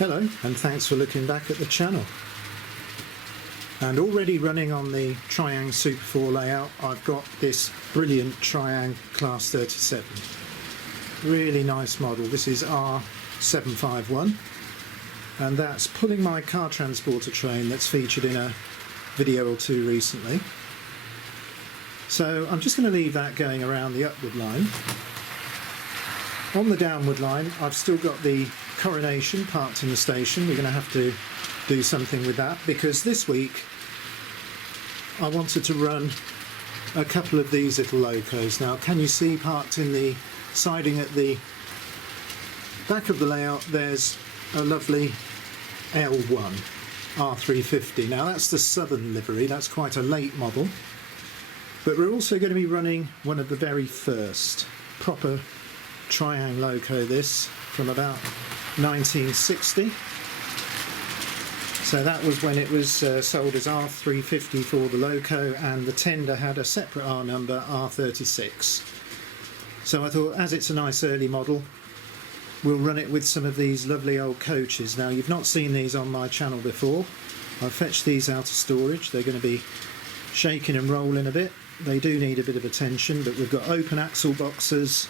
Hello, and thanks for looking back at the channel. And already running on the Triang Super 4 layout, I've got this brilliant Triang Class 37. Really nice model. This is R.350, and that's pulling my car transporter train that's featured in a video or two recently. So I'm just going to leave that going around the upward line. On the downward line, I've still got the Coronation parked in the station. We're going to have to do something with that, because this week I wanted to run a couple of these little Locos. Now, can you see parked in the siding at the back of the layout, there's a lovely L1 R350. Now, that's the Southern livery. That's quite a late model. But we're also going to be running one of the very first proper Triang Loco, this from about 1960. So that was when it was sold as R.350 for the Loco, and the tender had a separate R number, R.36. So I thought, as it's a nice early model, we'll run it with some of these lovely old coaches. Now, you've not seen these on my channel before. I've fetched these out of storage. They're going to be shaking and rolling a bit. They do need a bit of attention, but we've got open axle boxes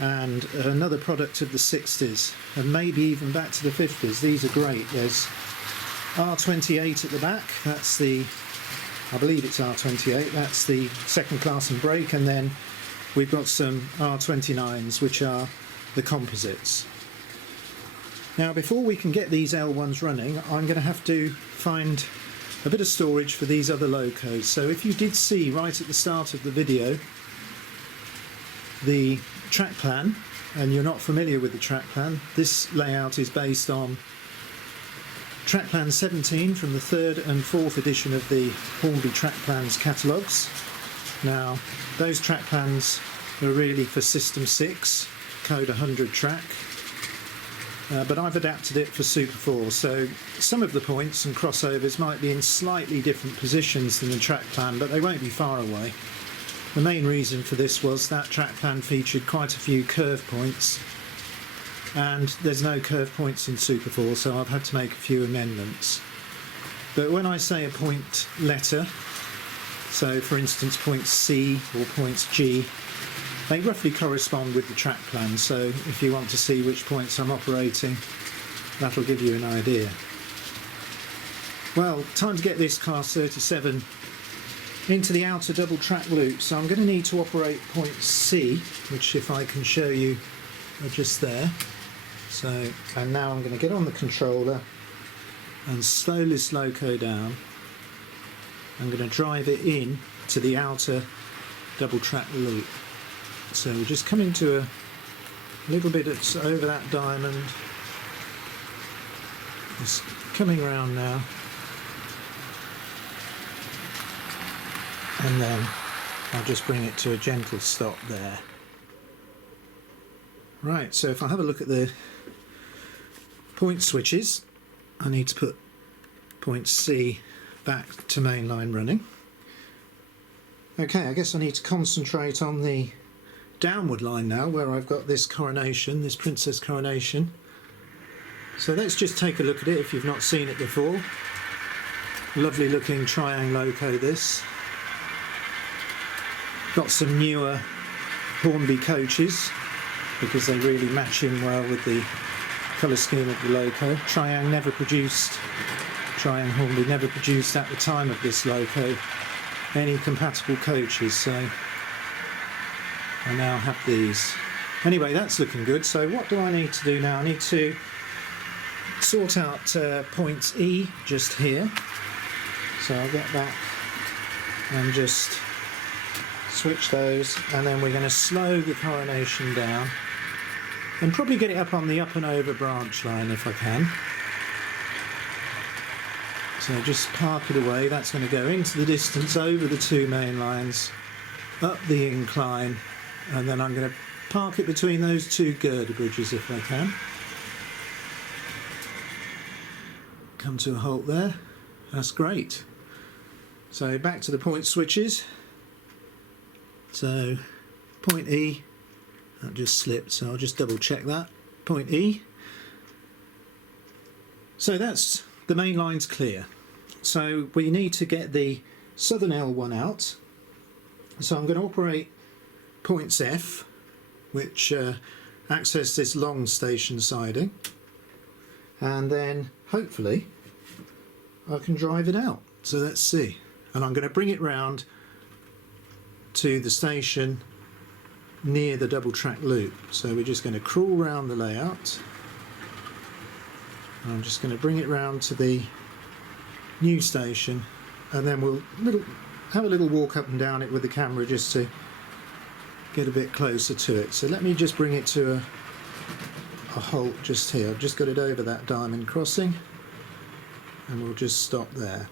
and another product of the 60s, and maybe even back to the 50s. These are great. There's R28 at the back. That's the, I believe it's R28, that's the second class and brake, and then we've got some R29s, which are the composites. Now, before we can get these L1s running, I'm going to have to find a bit of storage for these other Locos. So if you did see right at the start of the video the track plan, and you're not familiar with the track plan, this layout is based on track plan 17 from the 3rd and 4th edition of the Hornby track plans catalogues. Now, those track plans are really for System 6 code 100 track, but I've adapted it for Super 4, so some of the points and crossovers might be in slightly different positions than the track plan, but they won't be far away. The main reason for this was that track plan featured quite a few curve points, and there's no curve points in Super 4, so I've had to make a few amendments. But when I say a point letter, so for instance points C or points G, they roughly correspond with the track plan, so if you want to see which points I'm operating, that'll give you an idea. Well, time to get this Class 37 into the outer double track loop. So I'm going to need to operate point C, which, if I can show you, are just there. So, and now I'm going to get on the controller and slow this Loco down. I'm going to drive it in to the outer double track loop. So we're just coming to a little bit over that diamond. It's coming around now. And then I'll just bring it to a gentle stop there. Right, so if I have a look at the point switches, I need to put point C back to mainline running. Okay, I guess I need to concentrate on the downward line now, where I've got this Coronation, this Princess Coronation. So let's just take a look at it if you've not seen it before. Lovely looking Triang Loco, this. Got some newer Hornby coaches because they really match in well with the colour scheme of the Loco. Triang Hornby never produced at the time of this Loco any compatible coaches, so I now have these. Anyway, that's looking good. So what do I need to do now? I need to sort out points E just here. So I'll get that and just switch those, and then we're going to slow the Coronation down and probably get it up on the up and over branch line if I can. So just park it away. That's going to go into the distance over the two main lines, up the incline, and then I'm going to park it between those two girder bridges if I can. Come to a halt there. That's great. So back to the point switches. So point E, that just slipped, so I'll just double check that. Point E, So that's the main lines clear. So we need to get the southern L1 out. So I'm going to operate points F, which access this long station siding, and then hopefully I can drive it out. So let's see. And I'm going to bring it round to the station near the double track loop. So we're just going to crawl round the layout. And I'm just going to bring it round to the new station, and then we'll have a little walk up and down it with the camera just to get a bit closer to it. So let me just bring it to a halt just here. I've just got it over that diamond crossing, and we'll just stop there.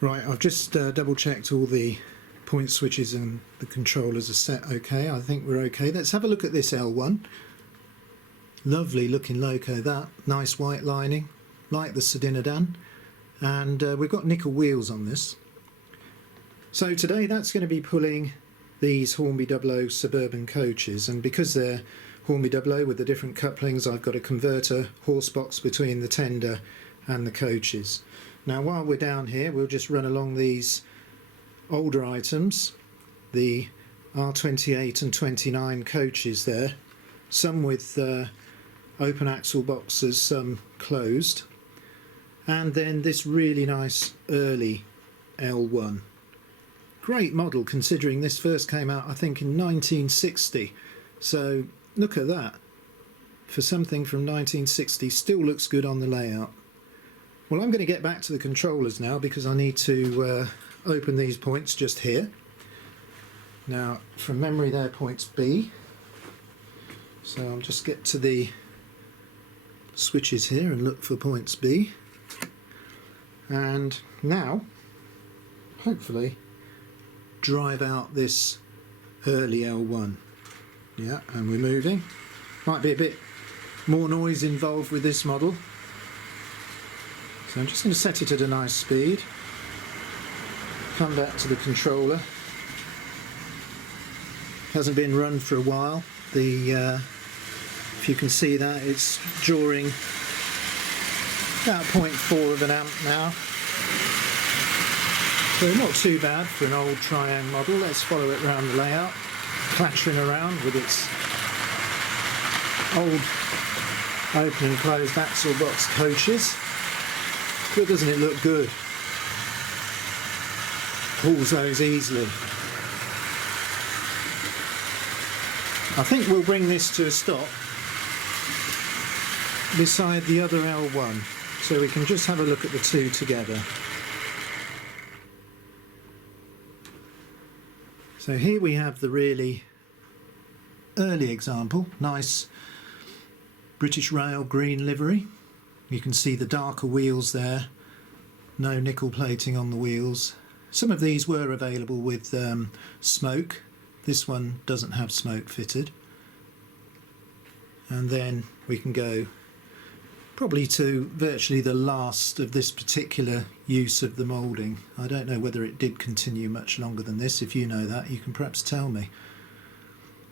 Right, I've just double checked all the point switches and the controllers are set okay. I think we're okay. Let's have a look at this L1. Lovely looking loco, that. Nice white lining, like the Sedinadan. And we've got nickel wheels on this. So today that's going to be pulling these Hornby 00 suburban coaches, and because they're Hornby 00 with the different couplings, I've got a converter horse box between the tender and the coaches. Now while we're down here, we'll just run along these older items, the R28 and 29 coaches there, some with open axle boxes, some closed, and then this really nice early L1. Great model considering this first came out I think in 1960, so look at that. For something from 1960, still looks good on the layout. Well, I'm going to get back to the controllers now because I need to open these points just here. Now from memory they're points B, so I'll just get to the switches here and look for points B, and now hopefully drive out this early L1. Yeah, and we're moving. Might be a bit more noise involved with this model, so I'm just going to set it at a nice speed. Come back to the controller. Hasn't been run for a while. If you can see that, it's drawing about 0.4 of an amp now. So not too bad for an old Triang model. Let's follow it around the layout, clattering around with its old open and closed axle box coaches. But doesn't it look good? Pulls those easily. I think we'll bring this to a stop beside the other L1 so we can just have a look at the two together. So here we have the really early example, nice British Rail green livery. You can see the darker wheels there, no nickel plating on the wheels. Some of these were available with smoke. This one doesn't have smoke fitted. And then we can go probably to virtually the last of this particular use of the moulding. I don't know whether it did continue much longer than this. If you know that, you can perhaps tell me.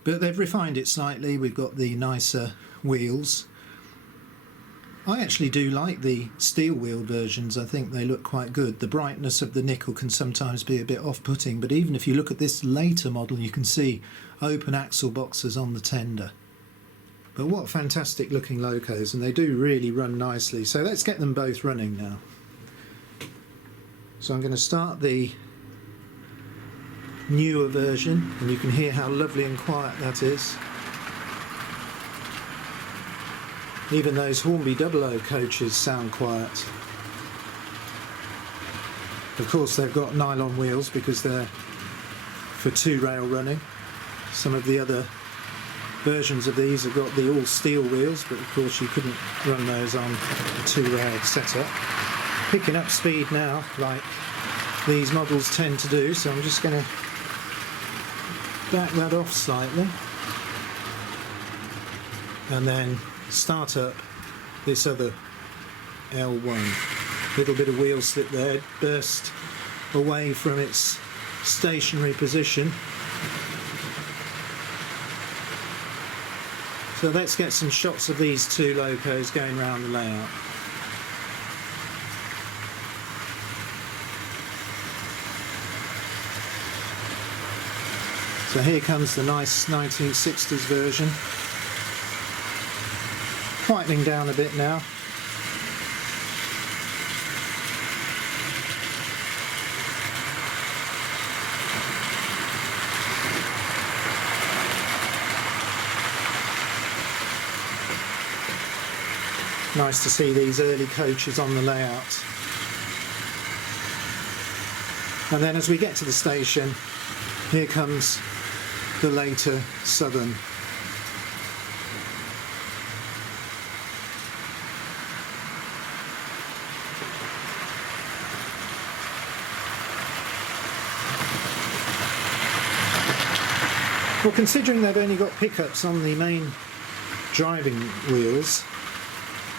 But they've refined it slightly. We've got the nicer wheels. I actually do like the steel-wheeled versions. I think they look quite good. The brightness of the nickel can sometimes be a bit off-putting, but even if you look at this later model, you can see open axle boxes on the tender. But what fantastic looking locos, and they do really run nicely. So let's get them both running now. So I'm going to start the newer version, and you can hear how lovely and quiet that is. Even those Hornby 00 coaches sound quiet. Of course they've got nylon wheels because they're for two rail running. Some of the other versions of these have got the all steel wheels, but of course you couldn't run those on a two rail setup. Picking up speed now like these models tend to do, so I'm just going to back that off slightly and then start up this other L1. Little bit of wheel slip there, burst away from its stationary position. So let's get some shots of these two locos going around the layout. So here comes the nice 1960s version. Quietening down a bit now. Nice to see these early coaches on the layout. And then as we get to the station, here comes the later Southern. Well, considering they've only got pickups on the main driving wheels,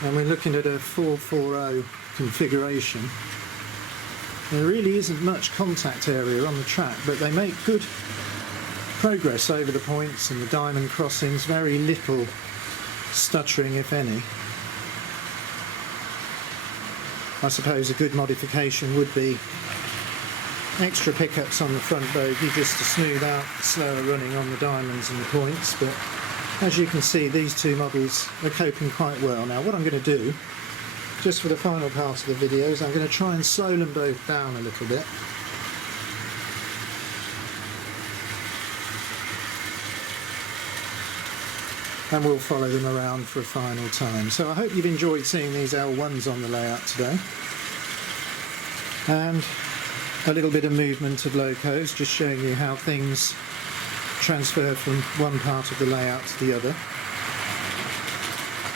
and we're looking at a 440 configuration, there really isn't much contact area on the track, but they make good progress over the points and the diamond crossings, very little stuttering if any. I suppose a good modification would be extra pickups on the front bogie just to smooth out the slower running on the diamonds and the points, but as you can see, these two models are coping quite well. Now what I'm going to do, just for the final part of the video, is I'm going to try and slow them both down a little bit. And we'll follow them around for a final time. So I hope you've enjoyed seeing these L1s on the layout today. And a little bit of movement of Locos, just showing you how things transfer from one part of the layout to the other.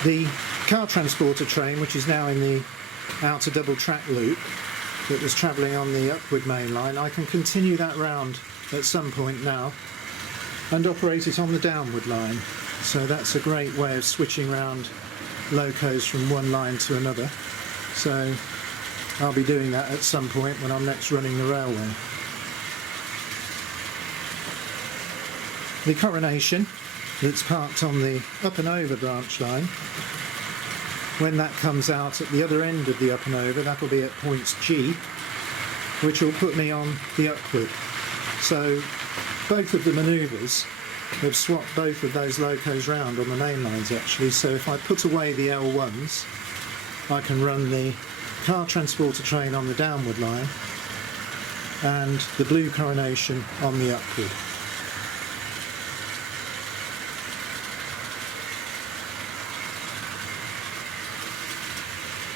The car transporter train, which is now in the outer double track loop that was travelling on the upward main line, I can continue that round at some point now and operate it on the downward line. So that's a great way of switching around Locos from one line to another. So I'll be doing that at some point when I'm next running the railway. The Coronation that's parked on the up and over branch line, when that comes out at the other end of the up and over, that'll be at points G, which will put me on the upward. So both of the manoeuvres have swapped both of those Locos round on the main lines actually, so if I put away the L1s, I can run the car transporter train on the downward line and the blue Coronation on the upward.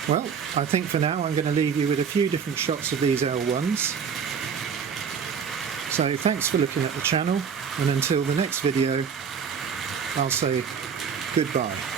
Well, I think for now I'm going to leave you with a few different shots of these L1s. So thanks for looking at the channel, and until the next video, I'll say goodbye.